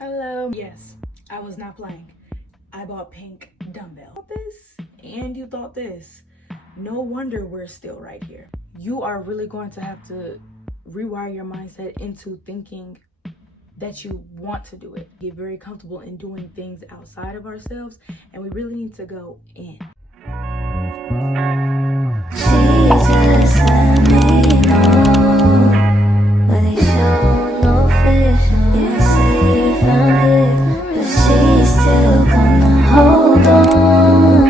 Hello. Yes, I was not playing. I bought pink dumbbell. This and you thought this. No wonder we're still right here. You are really going to have to rewire your mindset into thinking that you want to do it. Get very comfortable in doing things outside of ourselves, and we really need to go in. Jesus, let me know, but they show no fish. Didn't say you found it, but she's still gonna hold on.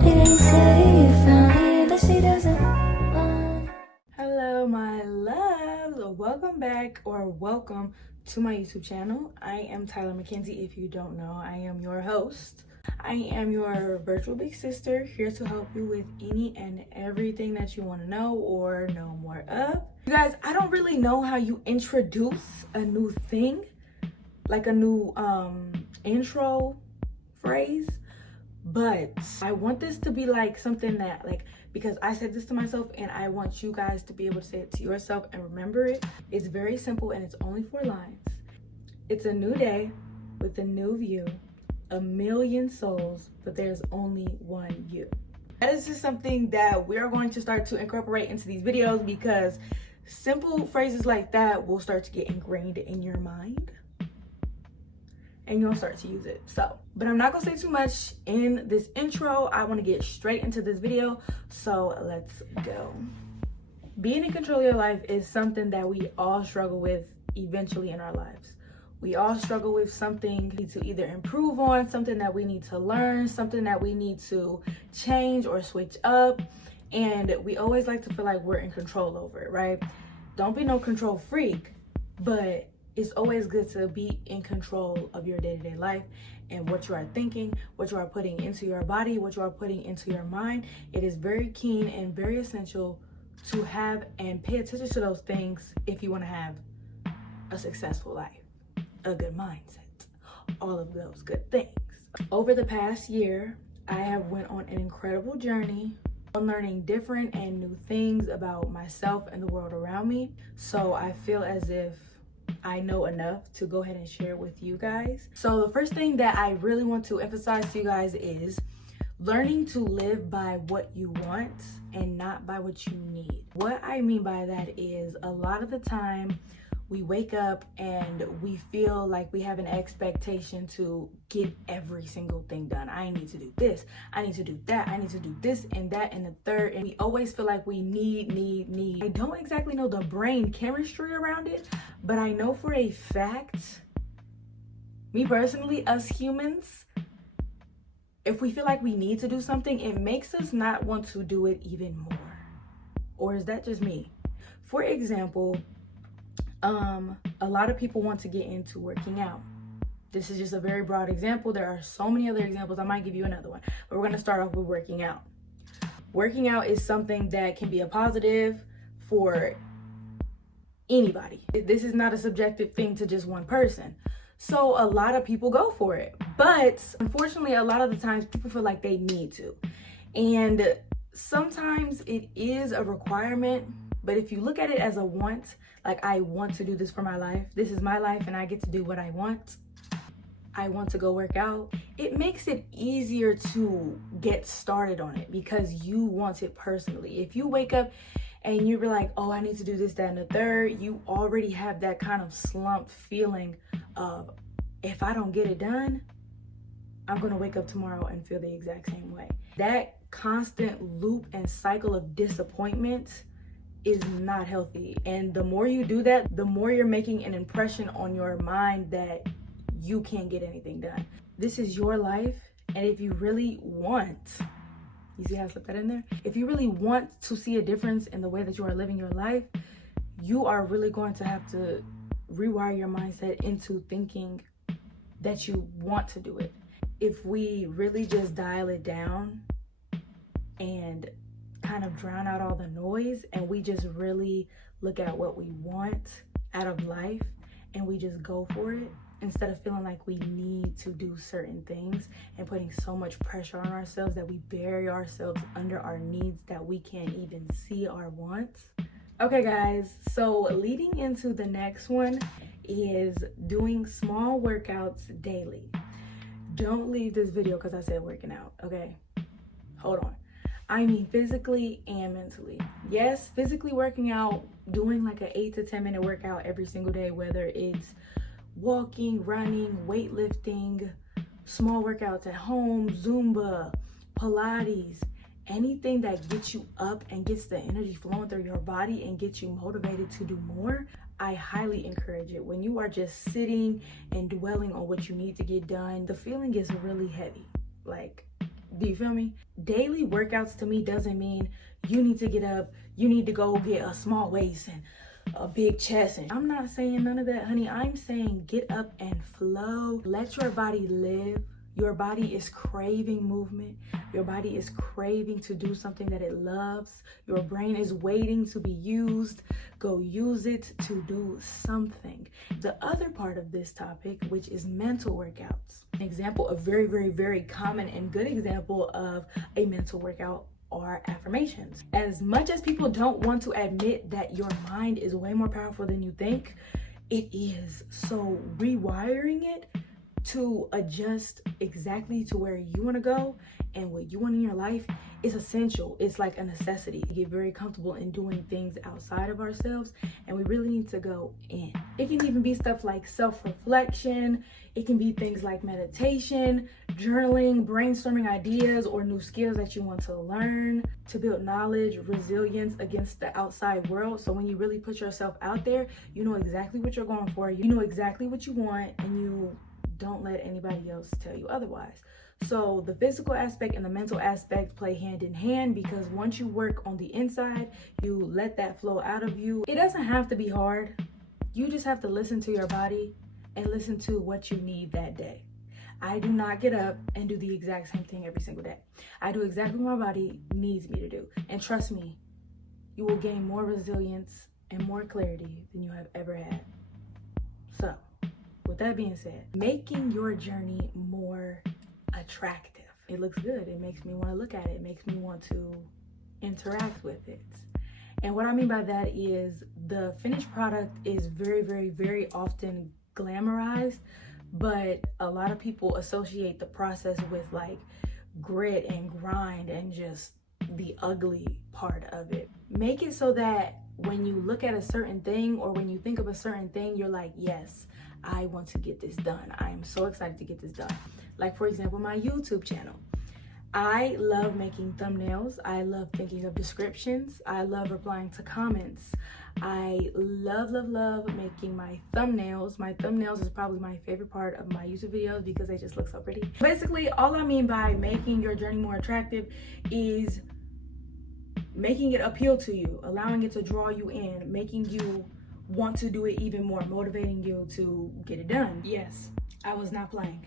Didn't say you found it, but she doesn't want. Hello, my loves. Welcome back, or welcome to my YouTube channel. I am Tyler McKenzie. If you don't know, I am your host. I am your virtual big sister, here to help you with any and everything that you want to know or know more of. You guys, I don't really know how you introduce a new thing, like a new intro phrase, but I want this to be like something that, like, because I said this to myself and I want you guys to be able to say it to yourself and remember it. It's very simple and it's only 4 lines. It's a new day with a new view, a million souls, but there's only one you. That is just something that we are going to start to incorporate into these videos, because simple phrases like that will start to get ingrained in your mind and you'll start to use it. So, but I'm not gonna say too much in this intro. I want to get straight into this video, so let's go. Being in control of your life is something that we all struggle with eventually in our lives. We all struggle with something we need to either improve on, something that we need to learn, something that we need to change or switch up. And we always like to feel like we're in control over it, right? Don't be no control freak, but it's always good to be in control of your day-to-day life and what you are thinking, what you are putting into your body, what you are putting into your mind. It is very keen and very essential to have and pay attention to those things if you want to have a successful life, a good mindset, all of those good things. Over the past year, I have went on an incredible journey on learning different and new things about myself and the world around me. So I feel as if I know enough to go ahead and share with you guys. So the first thing that I really want to emphasize to you guys is learning to live by what you want and not by what you need. What I mean by that is, a lot of the time we wake up and we feel like we have an expectation to get every single thing done. I need to do this, I need to do that, I need to do this and that and the third. And we always feel like we need. I don't exactly know the brain chemistry around it, but I know for a fact, me personally, us humans, if we feel like we need to do something, it makes us not want to do it even more. Or is that just me? For example, a lot of people want to get into working out. This is just a very broad example. There are so many other examples. I might give you another one, but we're going to start off with working out. Working out is something that can be a positive for anybody. This is not a subjective thing to just one person. So a lot of people go for it, but unfortunately, a lot of the times people feel like they need to. And sometimes it is a requirement, but if you look at it as a want, like, I want to do this for my life, this is my life and I get to do what I want to go work out, it makes it easier to get started on it because you want it personally. If you wake up and you're like, oh, I need to do this, that, and the third, you already have that kind of slumped feeling of, if I don't get it done, I'm gonna wake up tomorrow and feel the exact same way. That constant loop and cycle of disappointment is not healthy. And the more you do that, the more you're making an impression on your mind that you can't get anything done. This is your life, and if you really want, you see how I slipped that in there? If you really want to see a difference in the way that you are living your life, you are really going to have to rewire your mindset into thinking that you want to do it. If we really just dial it down and kind of drown out all the noise, and we just really look at what we want out of life and we just go for it, instead of feeling like we need to do certain things and putting so much pressure on ourselves that we bury ourselves under our needs that we can't even see our wants. Okay guys, so leading into the next one is doing small workouts daily. Don't leave this video because I said working out, okay? Hold on. I mean physically and mentally. Yes, physically working out, doing like an 8 to 10 minute workout every single day, whether it's walking, running, weightlifting, small workouts at home, Zumba, Pilates, anything that gets you up and gets the energy flowing through your body and gets you motivated to do more. I highly encourage it. When you are just sitting and dwelling on what you need to get done, the feeling is really heavy. Like, do you feel me? Daily workouts to me doesn't mean you need to get up, you need to go get a small waist and a big chest. And I'm not saying none of that, honey. I'm saying get up and flow. Let your body live. Your body is craving movement. Your body is craving to do something that it loves. Your brain is waiting to be used. Go use it to do something. The other part of this topic, which is mental workouts. An example, a very, very, very common and good example of a mental workout are affirmations. As much as people don't want to admit that your mind is way more powerful than you think, it is. So rewiring it to adjust exactly to where you want to go and what you want in your life is essential. It's like a necessity. We get very comfortable in doing things outside of ourselves, and we really need to go in. It can even be stuff like self-reflection. It can be things like meditation, journaling, brainstorming ideas or new skills that you want to learn to build knowledge, resilience against the outside world. So when you really put yourself out there, you know exactly what you're going for. You know exactly what you want, and you don't let anybody else tell you otherwise. So the physical aspect and the mental aspect play hand in hand, because once you work on the inside, you let that flow out of you. It doesn't have to be hard. You just have to listen to your body and listen to what you need that day. I do not get up and do the exact same thing every single day. I do exactly what my body needs me to do. And trust me, you will gain more resilience and more clarity than you have ever had. So, with that being said, making your journey more attractive. It looks good. It makes me want to look at it. It makes me want to interact with it. And what I mean by that is the finished product is very, very, very often glamorized, but a lot of people associate the process with like grit and grind and just the ugly part of it. Make it so that when you look at a certain thing or when you think of a certain thing, you're like, yes, I want to get this done. I am so excited to get this done. Like, for example, my YouTube channel. I love making thumbnails. I love thinking of descriptions. I love replying to comments. I love, love, love making my thumbnails. My thumbnails is probably my favorite part of my YouTube videos because they just look so pretty. Basically, all I mean by making your journey more attractive is making it appeal to you, allowing it to draw you in, making you want to do it even more, motivating you to get it done. Yes, I was not playing.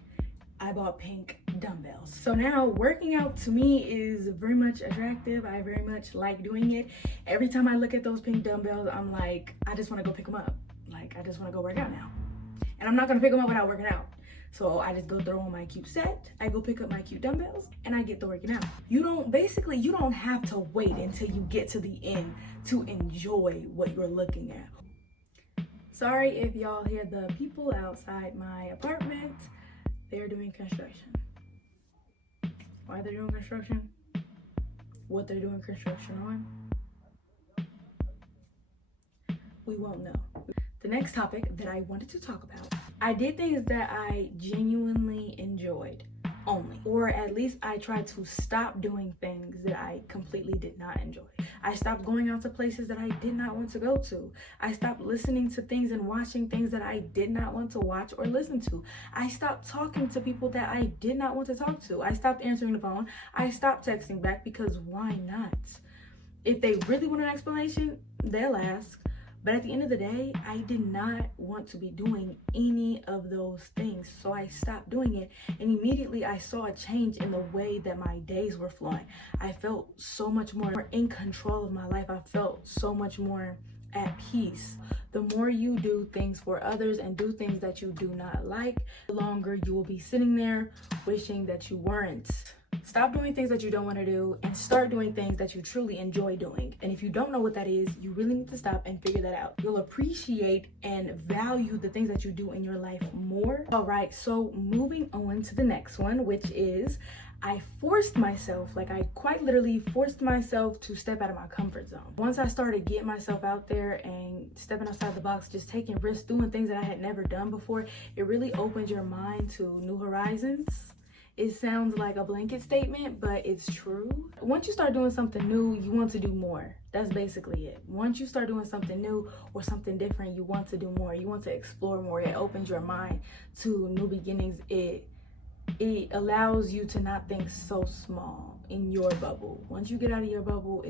I bought pink dumbbells. So now working out to me is very much attractive. I very much like doing it. Every time I look at those pink dumbbells, I'm like, I just want to go pick them up. Like, I just want to go work out now. And I'm not going to pick them up without working out. So I just go throw on my cute set, I go pick up my cute dumbbells, and I get to working out. You don't have to wait until you get to the end to enjoy what you're looking at. Sorry if y'all hear the people outside my apartment. They're doing construction. Why they're doing construction? What they're doing construction on? We won't know. The next topic that I wanted to talk about, I did things that I genuinely enjoyed only, or at least I tried to stop doing things that I completely did not enjoy. I stopped going out to places that I did not want to go to. I stopped listening to things and watching things that I did not want to watch or listen to. I stopped talking to people that I did not want to talk to. I stopped answering the phone. I stopped texting back because why not? If they really want an explanation, they'll ask. But at the end of the day, I did not want to be doing any of those things. So I stopped doing it. And immediately I saw a change in the way that my days were flowing. I felt so much more in control of my life. I felt so much more at peace. The more you do things for others and do things that you do not like, the longer you will be sitting there wishing that you weren't Stop doing things that you don't want to do and start doing things that you truly enjoy doing. And if you don't know what that is, you really need to stop and figure that out. You'll appreciate and value the things that you do in your life more. All right, so moving on to the next one, which is I forced myself, like I quite literally forced myself to step out of my comfort zone. Once I started getting myself out there and stepping outside the box, just taking risks, doing things that I had never done before, it really opens your mind to new horizons. It sounds like a blanket statement, but it's true. Once you start doing something new, you want to do more. That's basically it. Once you start doing something new or something different, you want to do more. You want to explore more. It opens your mind to new beginnings. It allows you to not think so small in your bubble. Once you get out of your bubble,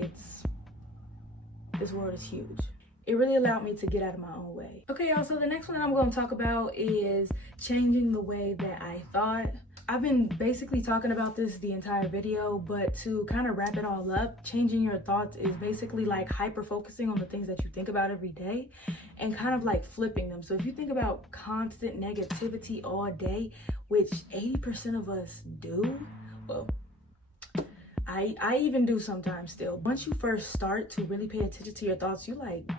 this world is huge. It really allowed me to get out of my own way. Okay, y'all, so the next one I'm going to talk about is changing the way that I thought. I've been basically talking about this the entire video, but to kind of wrap it all up, changing your thoughts is basically like hyper focusing on the things that you think about every day and kind of like flipping them. So if you think about constant negativity all day, which 80% of us do, well, I even do sometimes still. Once you first start to really pay attention to your thoughts, you like,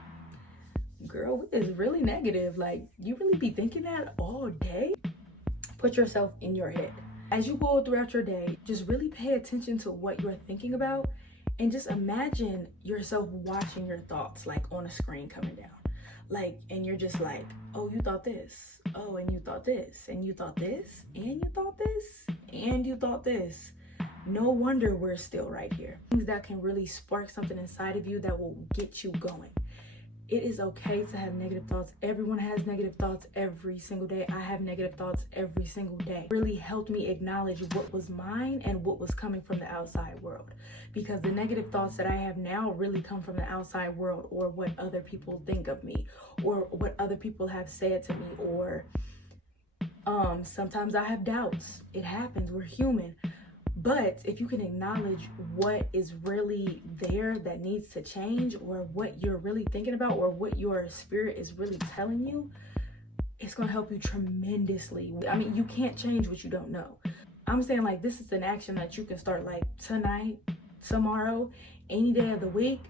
girl, it is really negative. Like, you really be thinking that all day? Put yourself in your head. As you go throughout your day, just really pay attention to what you're thinking about and just imagine yourself watching your thoughts like on a screen coming down. Like, and you're just like, oh, you thought this. Oh, and you thought this. And you thought this. And you thought this. And you thought this. No wonder we're still right here. Things that can really spark something inside of you that will get you going. It is okay to have negative thoughts. Everyone has negative thoughts every single day. I have negative thoughts every single day. It really helped me acknowledge what was mine and what was coming from the outside world. Because the negative thoughts that I have now really come from the outside world, or what other people think of me, or what other people have said to me, or sometimes I have doubts. It happens, we're human. But if you can acknowledge what is really there that needs to change, or what you're really thinking about, or what your spirit is really telling you, it's going to help you tremendously. I mean, you can't change what you don't know. I'm saying, like, this is an action that you can start like tonight, tomorrow, any day of the week.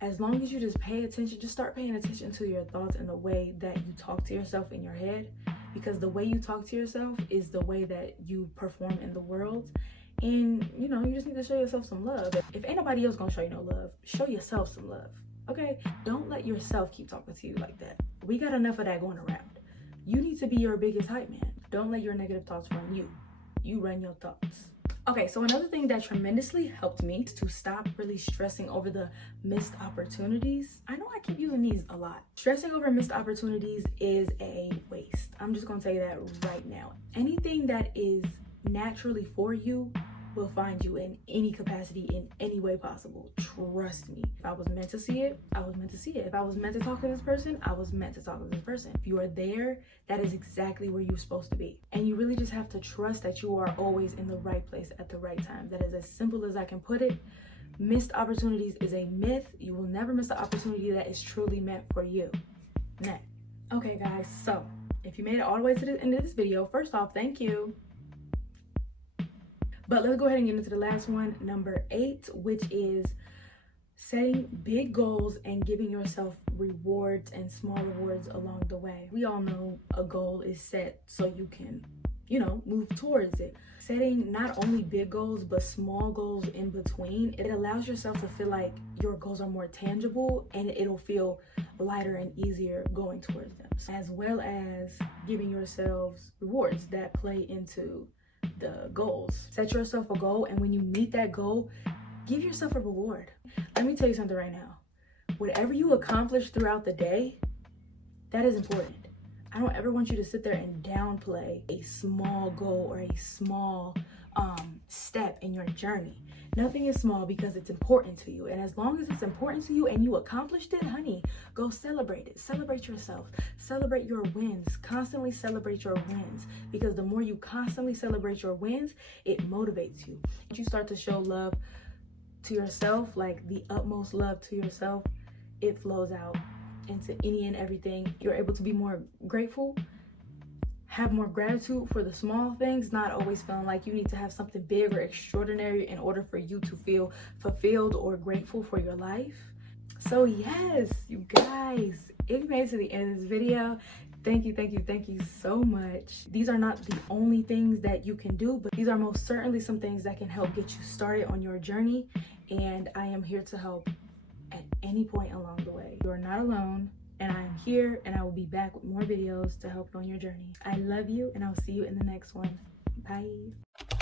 As long as you just pay attention, just start paying attention to your thoughts and the way that you talk to yourself in your head. Because the way you talk to yourself is the way that you perform in the world. And, you know, you just need to show yourself some love. If ain't nobody else gonna show you no love, show yourself some love, okay? Don't let yourself keep talking to you like that. We got enough of that going around. You need to be your biggest hype man. Don't let your negative thoughts run you. You run your thoughts. Okay, so another thing that tremendously helped me is to stop really stressing over the missed opportunities. I know I keep using these a lot. Stressing over missed opportunities is a waste. I'm just gonna tell you that right now. Anything that is naturally for you will find you in any capacity, in any way possible. Trust me. If I was meant to see it, I was meant to see it. If I was meant to talk to this person, I was meant to talk to this person. If you are there, that is exactly where you're supposed to be. And you really just have to trust that you are always in the right place at the right time. That is as simple as I can put it. Missed opportunities is a myth. You will never miss an opportunity that is truly meant for you. Nah. Okay, guys, so if you made it all the way to the end of this video, first off, thank you. But let's go ahead and get into the last one, number 8, which is setting big goals and giving yourself rewards and small rewards along the way. We all know a goal is set so you can, you know, move towards it. Setting not only big goals, but small goals in between, it allows yourself to feel like your goals are more tangible and it'll feel lighter and easier going towards them. As well as giving yourselves rewards that play into the goals. Set yourself a goal, and when you meet that goal, give yourself a reward. Let me tell you something right now. Whatever you accomplish throughout the day, that is important. I don't ever want you to sit there and downplay a small goal or a small step in your journey. Nothing is small because it's important to you. And as long as it's important to you and you accomplished it, honey, go celebrate it. Celebrate yourself. Celebrate your wins. Constantly celebrate your wins. Because the more you constantly celebrate your wins, it motivates you. If you start to show love to yourself, like the utmost love to yourself, it flows out into any and everything. You're able to be more grateful, have more gratitude for the small things, not always feeling like you need to have something big or extraordinary in order for you to feel fulfilled or grateful for your life. So yes, you guys, if you made it to the end of this video, thank you so much. These are not the only things that you can do, but these are most certainly some things that can help get you started on your journey, and I am here to help at any point along the way. You are not alone, and I am here, and I will be back with more videos to help you on your journey. I love you, and I'll see you in the next one. Bye.